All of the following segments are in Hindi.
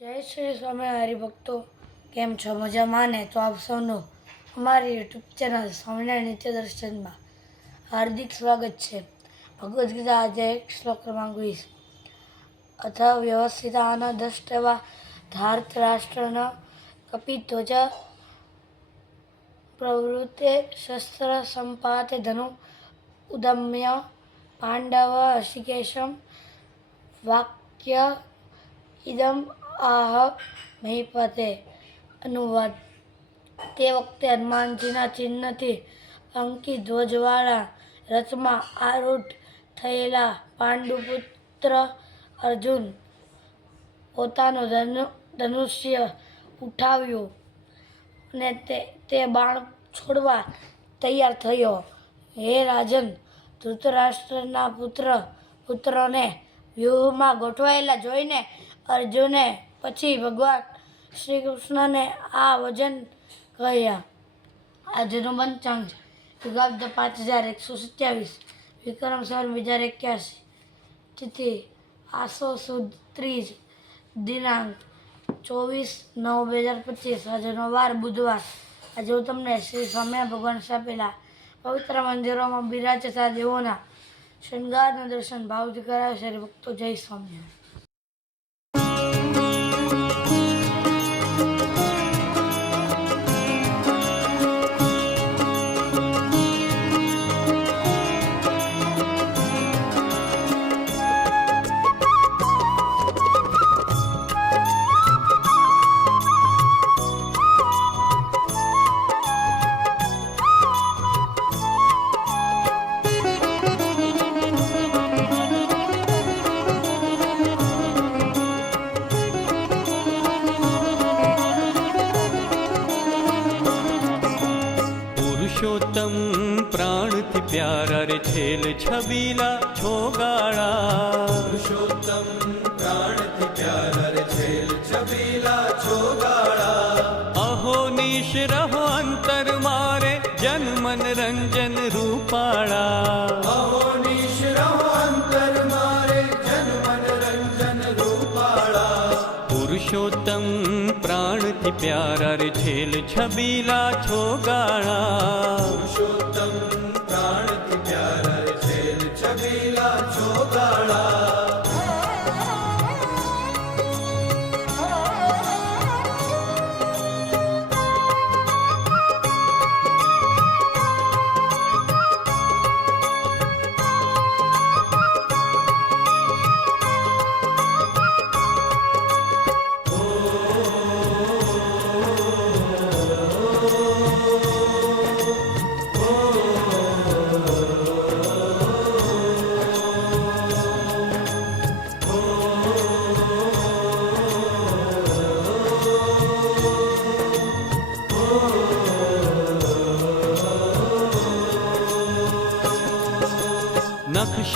જય શ્રી સ્વામી હરિભક્તો. કેમ છો? મજામાં ને? તો આપ સૌનું અમારી યુટ્યુબ ચેનલ સ્વામિનારાયણ નિત્ય દર્શનમાં હાર્દિક સ્વાગત છે. ભગવદ્ ગીતા આજે એક શ્લોક ક્રમાંક વીસ. અથ વ્યવસ્થિતાના દ્રષ્ટવા ધાર્ત રાષ્ટ્રન કપિધ્વજ પ્રવૃત્તે શસ્ત્ર સંપાતે ધનુ ઉદમ્ય પાંડવ હૃષિકેશમ વાક્ય ઇદમ આહ મહિપતે અનુવાદ તે વખતે હનુમાનજીના ચિહ્નથી અંકિત ધ્વજવાળા રથમાં આરૂઢ થયેલા પાંડુપુત્ર અર્જુન પોતાનું ધનુ, ધનુષ્ય ઉઠાવ્યું અને તે તે બાણ છોડવા તૈયાર થયો. હે રાજન, ધૃતરાષ્ટ્રના પુત્ર, પુત્રોને વ્યૂહમાં ગોઠવાયેલા જોઈને અર્જુને પછી ભગવાન શ્રી કૃષ્ણને આ વજન કહ્યા. આજનું પંચાંગ છે. યુગાબ્દ પાંચ હજાર એકસો સત્યાવીસ. વિક્રમ સર બે હજાર એક્યાસી. તિથિ આસો સુદ ત્રીજ દિનાંક ચોવીસ નવ બે હજાર પચીસ. આજનો વાર બુધવાર. આજે હું તમને શ્રી સ્વામિયા ભગવાન સ્થાપેલા પવિત્ર મંદિરોમાં બિરાજતા દેવોના શૃંગારના દર્શન ભાવથી કરાવશે. છે ભક્તો જય સ્વામિનારાયણ. પર છેલ છબીલા છો ગાળા પુરુષોત્તમ પ્રાણથી પ્યાર છેલ છબીલા છો ગાળા અહો નિશ રહો અંતર મારે જન મનરંજન રૂપાળા. અહો નિશ રહો અંતર મારે જન મનરંજન રૂપાળા. પુરુષોત્તમ પ્રાણથી પ્યાર છેલ છબીલા છો ગાળા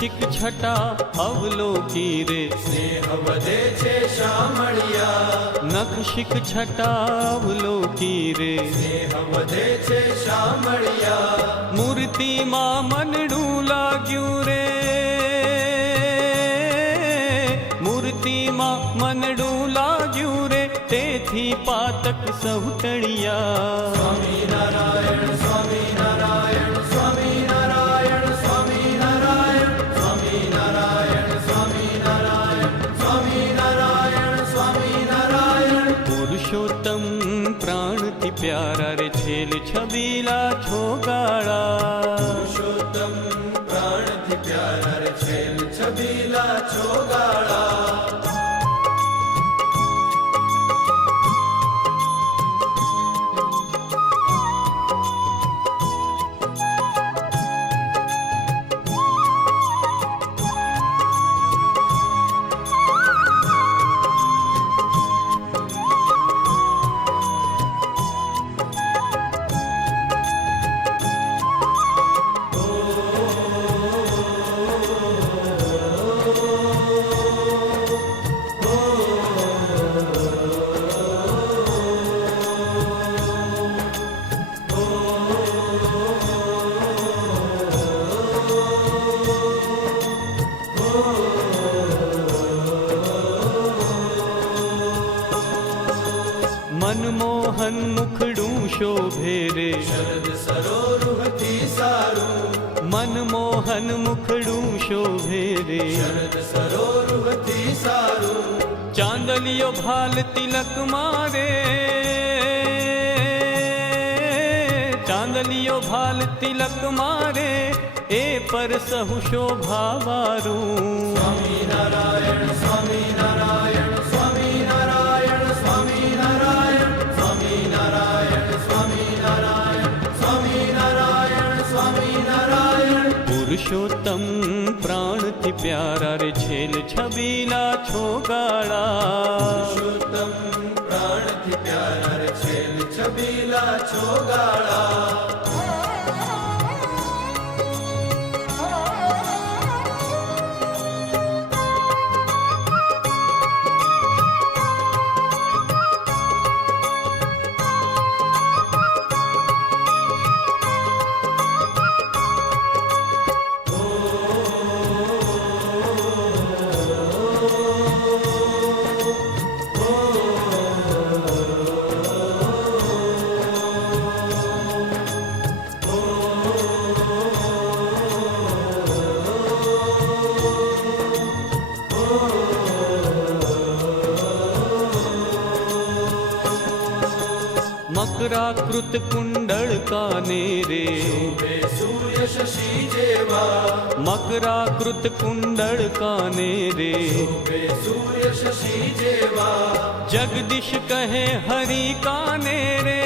નખ શિક છટા અવલોકી રે સ્નેહ વધે છે શામળિયા નખ શિક છટા અવલોકી રે સ્નેહ વધે છે શામળિયા મૂર્તિમાં મનડું લાગ્યું રે મૂર્તિમાં મનડું લાગ્યું રે તેથી પાતક સૌ ટળિયા સ્વામિનારાયણ સ્વામિનારાયણ પ્યારા રે છેલ છબીલા છોગાળા. પુરુષોત્તમ પ્રાણથી પ્યારા રે છેલ છબીલા મનમોહન शोभे रे। सरोति सारु। मनमोहन मुखडु शोभेरे अरद सरोहति सारु। चादलियो भाल तिलक मा रे चादलियो भ तिलक मा रे शोभारु स्वामि नारायण स्वामी नारायण। પુરુષોત્તમ પ્રાણથી પ્યારા રે છેલ છબીલા છોગાળા. પુરુષોત્તમ પ્રાણથી પ્યારા રે છેલ છબીલા છોગાળા. चक्राकृत कुंडल काने रे सूर्य शशि जेवा। मकराकृत कुंडल काने रे सूर्य शशि जेवा। जगदीश कहे हरि काने रे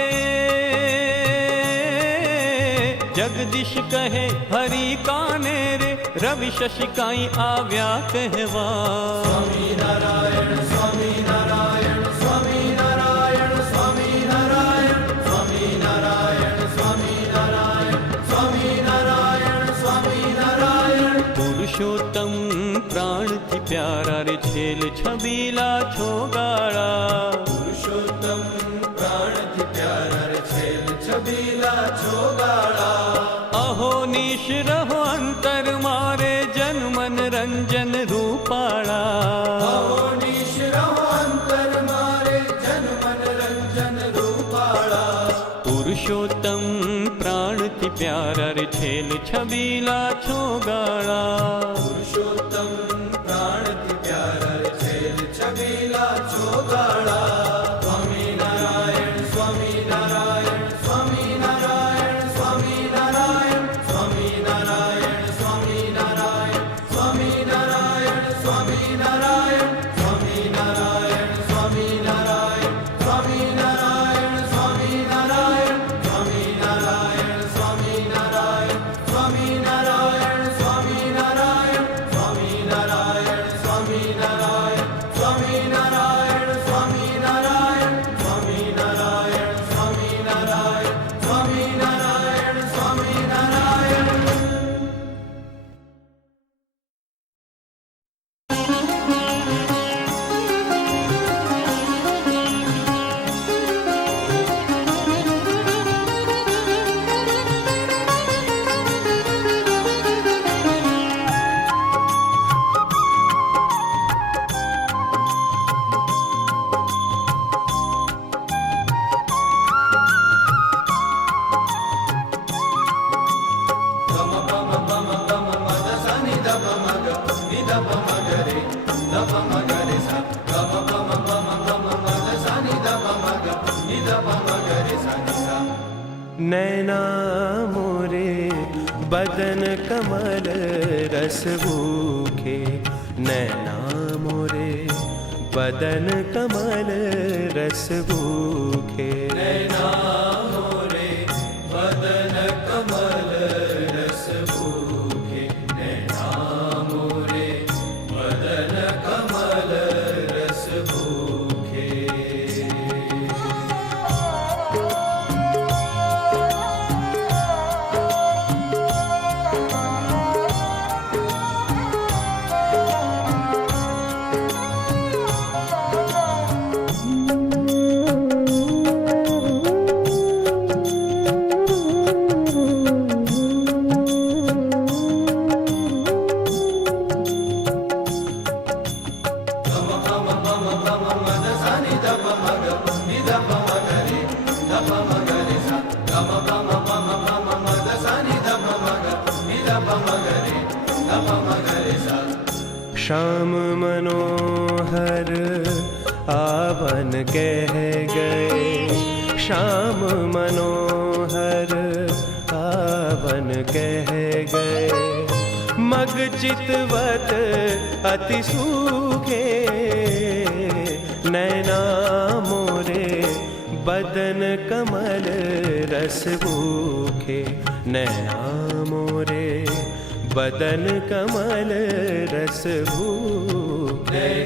जगदीश कहे हरि काने रे रवि शशि काई आव्या कहवा। नारायण ईश रहो अंतर मारे जन मन रंजन रूपाळा ईश रहो अंतर मारे जन मन पुरुषोत्तम प्राण ति प्यार छेल छबीला छो गाळा। Amina. हसबू के नैना मोरे बदन कमल रसबू के नैना श्याम मनोहर आवन कह गए, मग चितवत अति सूखे। नैना मोरे बदन कमल रस भूखे। नैना मोरे बदन कमल रस भूखे।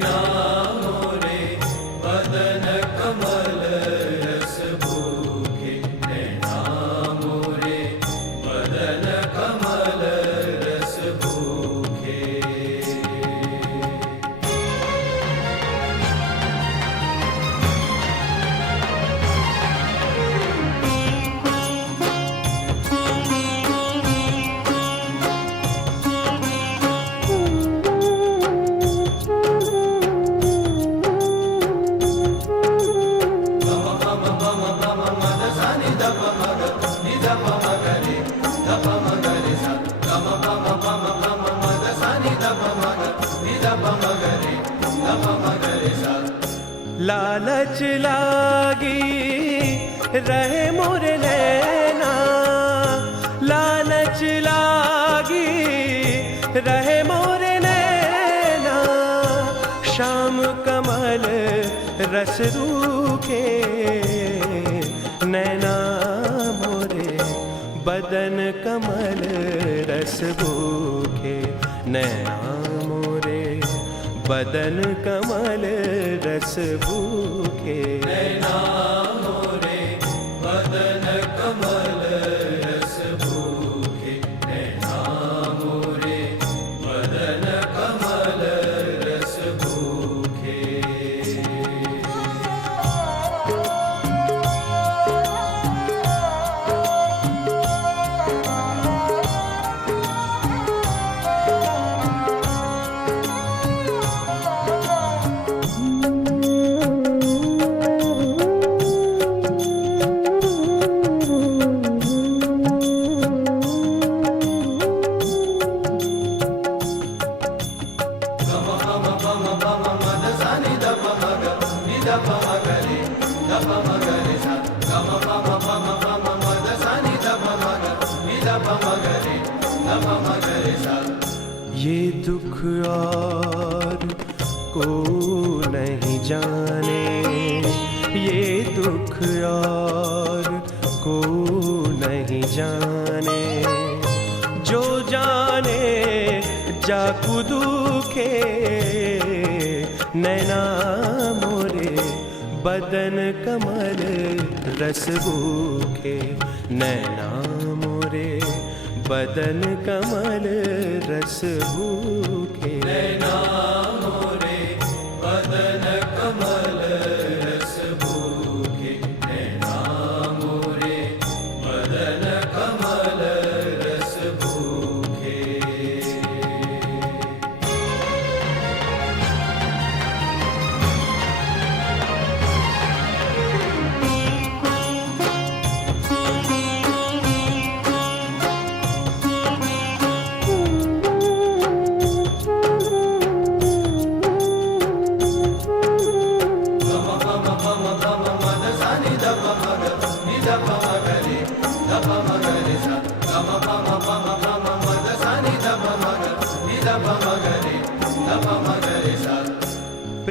लालच लागी, रहे मोर नैना। लालच लागी, रहे मोर नैना। शाम कमल रस रूखे नैना मोरे बदन कमल रस भूखे नैना बदन कमल रस भूखे ये दुख और को नहीं जाने। ये दुख और को नहीं जाने। जो जाने, जाकू दुखे, नैना मोरे, बदन कमल रस भूखे नैना मोरे। बदन कमल रस भूखे।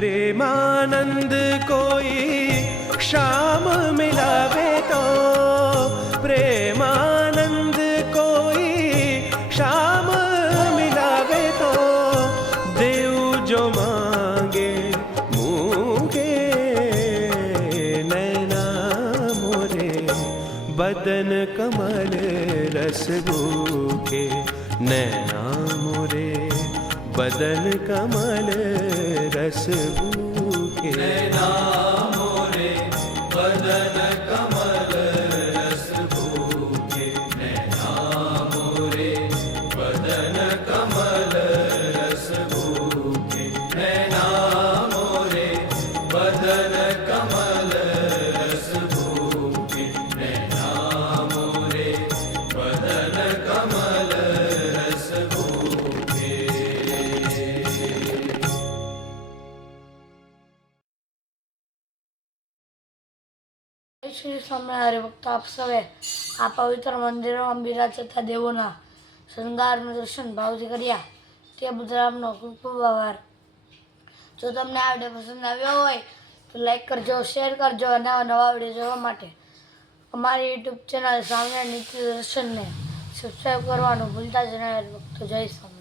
प्रेमानंद कोई शाम मिलावे तो। प्रेमानंद कोई शाम मिलावे तो। देव जो मांगे, मूँगे, नैना मोरे, बदन कमल रस भूखे नैना बदन कमल रस भूखे नैना मोरे बदन શ્રી સ્વામિનારાયણ હરિભક્તો આપ સૌએ આ પવિત્ર મંદિરોમાં બિરાજતા દેવોના શૃંગારનું દર્શન ભાવથી કર્યા. તે બદલ ખૂબ ખૂબ આભાર. જો તમને આ વીડિયો પસંદ આવ્યો હોય, તો લાઈક કરજો, શેર કરજો અને નવા વીડિયો જોવા માટે અમારી યુટ્યુબ ચેનલ સ્વામિનારાયણ નીતિ દર્શનને સબસ્ક્રાઈબ કરવાનું ભૂલતા જ નહીં જય સ્વામી